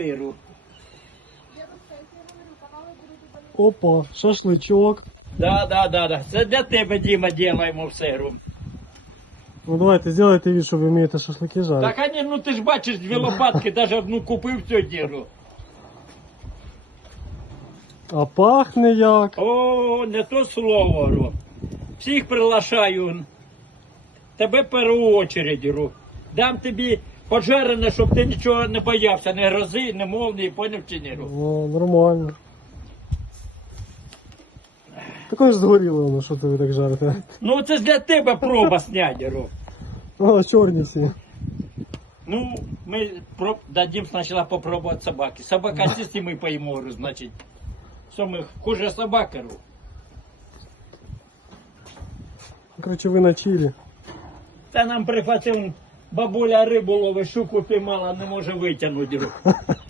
квартиру. Опа, шашличок. Да, да, да, да. Це для тебе, Діма, ділаємо все. Ром. Ну давайте, сделайте вид, що ви вмієте шашлики жарити. Так, а ні, ну ти ж бачиш дві лопатки, навіть одну купив сьогодні. Ром. А пахне як. О, не то слово, Ром. Всіх приглашаю. Тебе в першу очередь, Ром. Дам тобі Пожарене, щоб ти нічого не боявся, не грози, не молнії, поняв чи ні? Ну, нормально. Так воно ж згоріло, ну що ти ви так жарите? Ну це ж для тебе проба сняття, Ром. О, чорні всі. Ну, ми про... дадим спочатку попробувати собаки. Собака ми поїмо, говорю, значить. Що ми хуже собаки, Ром. Короче, ви на чилі. Та нам прихватив бабуля рибу ловить, щуку піймала, не може витягнути. Ром.